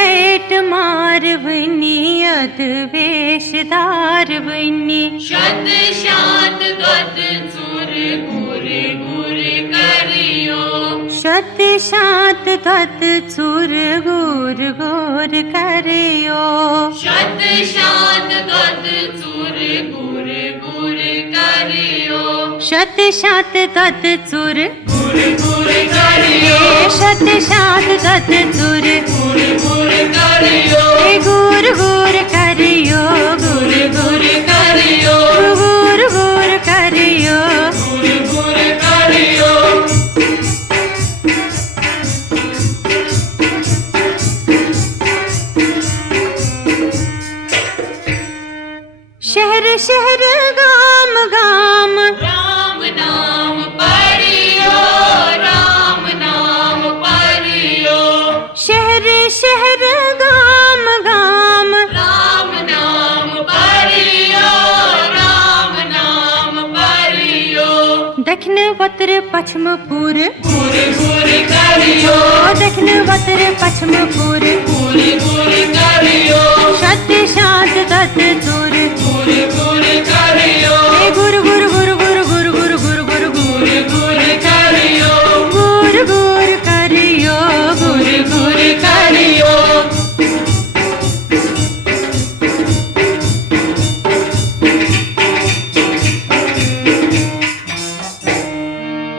Cat मार बनी अद वेशदार बनी शत शात गत चुर गुर गुर करियो शत शात गत चुर गुर गुर करियो शत शात गत चुर गुर गुर करियो शत शात गत चुर गुर गुर करियो शत शात गत चुर गुर गुर करियो गुर गुर करियो गुर गुर करियो गुर गुर करियो गुर गुर करियो शहर शहर गाम गाम राम नाम पढ़ियो राम नाम पढ़ियो शहर शहर गाम गाम राम नाम पढ़ियो राम नाम पढ़ियो दक्षिण उत्तर पश्चिम पूर्व गुर गुर करियो दक्षिण उत्तर पश्चिम पूर्व गुर गुर करियो शत शात गत चुर गुर गुर करियो गुर गुर गुर गुर गुर गुर गुर गुर गुर गुर करियो गुर गुर करियो गुर गुर करियो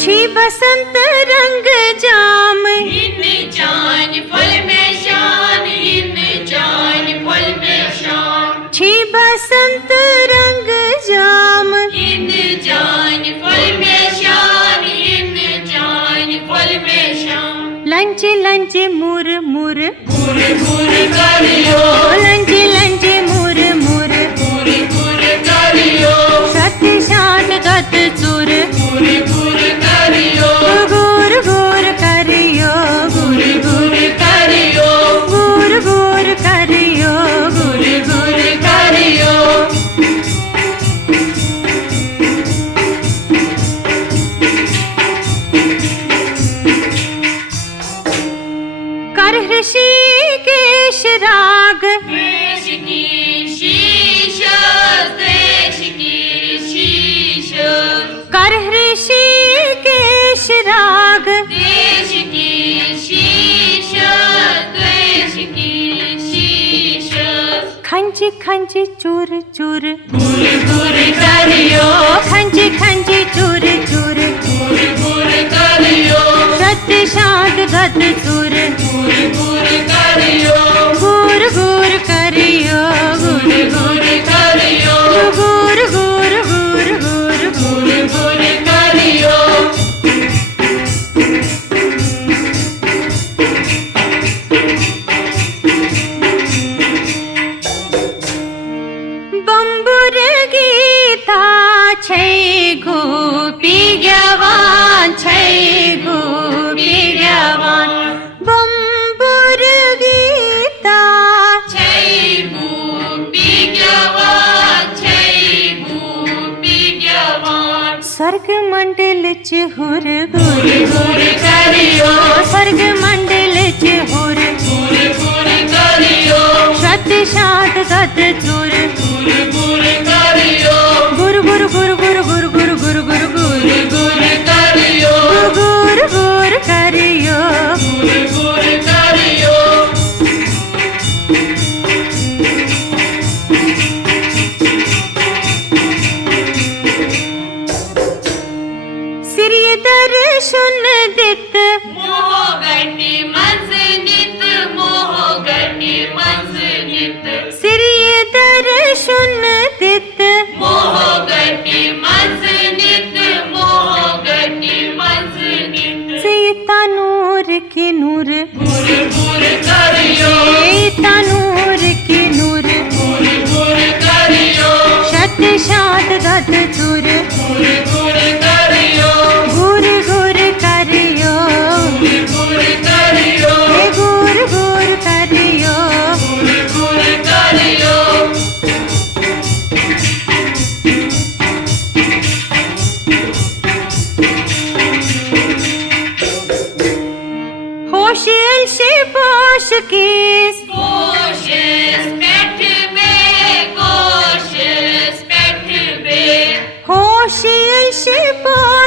छी बसंत रंग जाम इन जान फल में शान इन जान फल में शान छी बसंत रंग जाम इन जान फल में शान इन जान फल में शान लंच लंच मुर मुर गुर गुर करियो लंच लंच मुर मुर गुर गुर करियो शत शात गत चुर गुर गुर करियो गुर गुर करियो गुर गुर करियो गुर गुर करियो गुर गुर करियो कर ऋषिकेश राग देश की शीश देश की शीश कर ऋषिकेश राग देश की शीश देश की शीश खंच खंच चूर चूर गुर गुर करियो खंच खंच चूर चूर गुर गुर करियो शत शात गत चूर गुर गुर करियो गुर गुर करियो गुर गुर करियो गुर गुर गुर गुर गुर गुर करियो बम्बुर गीता छै गोपी गवान छै गोपी गवान बम्बुर गीता छै गोपी गवान छै गोपी गवान स्वर्ग मंडल चहुर गुर गुर करियो स्वर्ग मंडल चहुर गुर गुर करियो शत शात गत चुर गुर गुर करियो गुर गुर गुर गुर गुर गुर गुर गुर गुर गुर गुर करियो गुर गुर करियो गुर गुर करियो श्री दर्शन दित मोह गति मंजनित मोह गति मंजनित श्री दर्शन दित मोह गति मंजनित मोह गति मंजनित सीता नूर की नूर गुर गुर करियो सीता नूर की नूर गुर गुर करियो शत शात गत चुर गुर गुर करियो गुर गुर करियो गुर गुर करियो गुर गुर करियो गुर गुर करियो होशियल से बोश की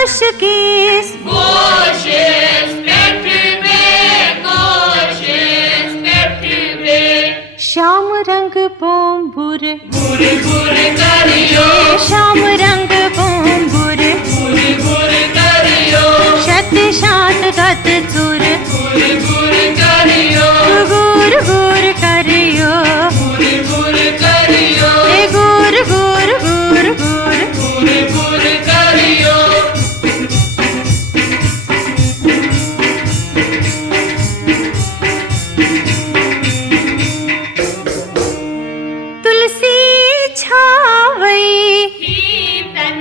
गोशकीस Goshes Petribe, Goshes Petribe. Shyam रंग पोंबुर Buri buri kariyo, श्याम रंग पोंबुर buri buri kariyo, शत शात दत चुर buri buri kariyo, गुर गुर करियो buri buri kariyo, ए गुर गुर गुर गुर buri buri kariyo. Tulsi छावई He tan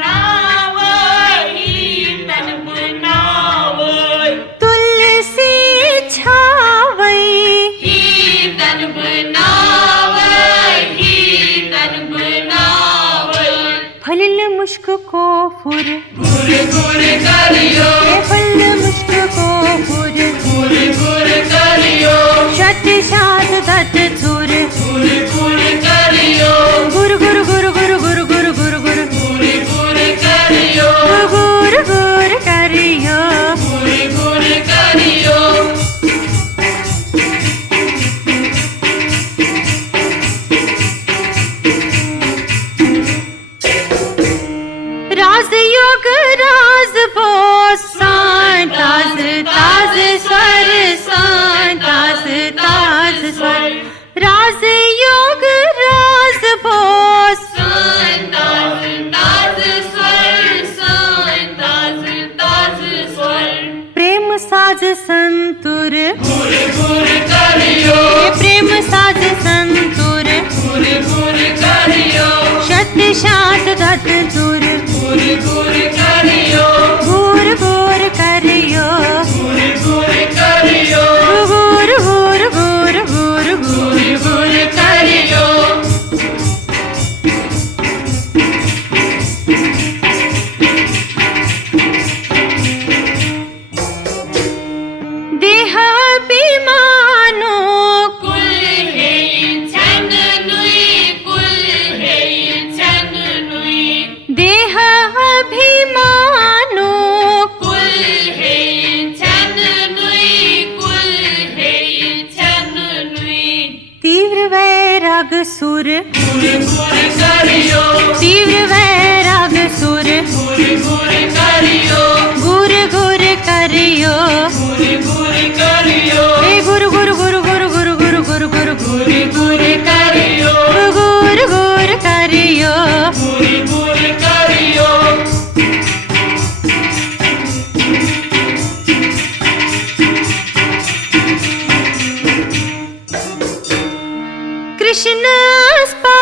nawai, he tan bunawai. Tulsi छावई He tan bunawai, he tan bunawai. फलिल मुश्क को फुर Buri buri kariyo, फल मुश्क को फुर buri buri kariyo, शत शात दत चुर buri buri kariyo, गुर गुर गुर गुर गुर गुर गुर गुर buri buri kariyo, गुर गुर करियो buri buri kariyo. राज योग राज बोस सान ताज ताज स्वर सान ताज ताज स्वर राज योग राज Bose Sun daz daz swar, sun daz daz swar. प्रेम साज संतुर Buri buri kariyo, प्रेम साज संतुर buri buri kariyo, शत शात दत चुर buri buri kariyo, घूर घूर करियो buri buri kariyo, घूर घूर घूर घूर घूर buri buri kariyo. देह अभिमानो Kul hey chan nui, kul hey chan nui. देह अभिमानो Kul hey chan nui, kul hey chan nui. तीव्र वैराग सुर Buri buri kariyo, तीव्र वैराग सुर buri buri kariyo, गुर गुर करियो buri buri kariyo, ए गुर गुर गुर गुर गुर गुर गुर गुर buri buri kariyo, गुर गुर करियो buri buri kariyo. Krishna spa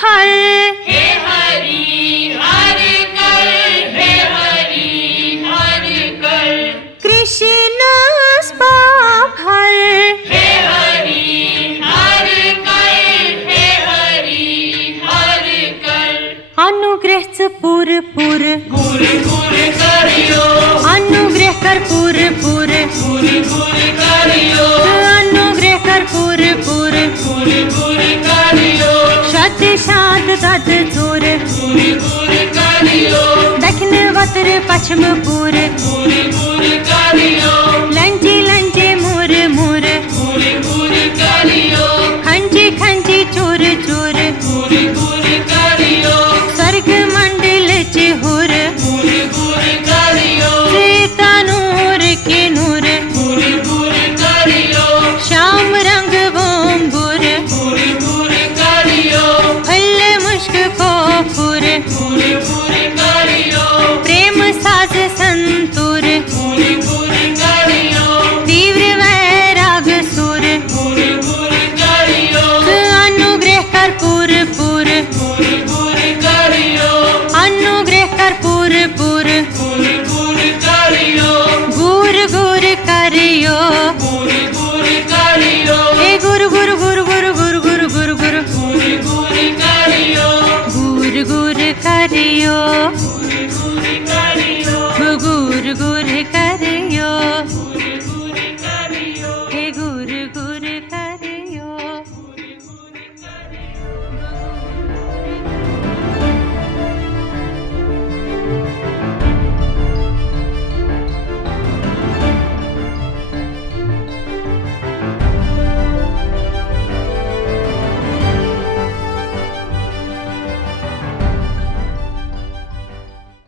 फल हे हरि हर कर, हे हरि हर कर. कृष्ण स्पा फल हे हरि हर कर, हे हरि हर कर. अनुग्रह च पुर पुर Buri buri kariyo, अनुग्रह कर पुर पुर buri buri kariyo, अनुग्रह कर पुर पुर buri buri kariyo, शत शात दत चुर buri buri kariyo, दक्षिण वतर पश्चिम पुर buri buri kariyo, लंचे लंचे मुर मुर buri buri kariyo, खंची खंची चूर चूर buri buri kariyo, स्वर्ग मंडल चिहुर buri buri kariyo, सीता नूर के नूर buri buri kariyo, श्याम रंग बोम्बुर buri buri kariyo, फल मुश्क को फुर buri buri kariyo, प्रेम साज संतुर buri buri kariyo, तीव्र वैराग सुर buri buri kariyo, अनुग्रह कर पुर पुर buri buri kariyo, अनुग्रह कर पुर पुर buri buri kariyo, गुर गुर करियो buri buri kariyo, ए गुर गुर गुर गुर गुर गुर गुर गुर buri buri kariyo, गुर गुर करियो buri buri kariyo. गुर गुर कर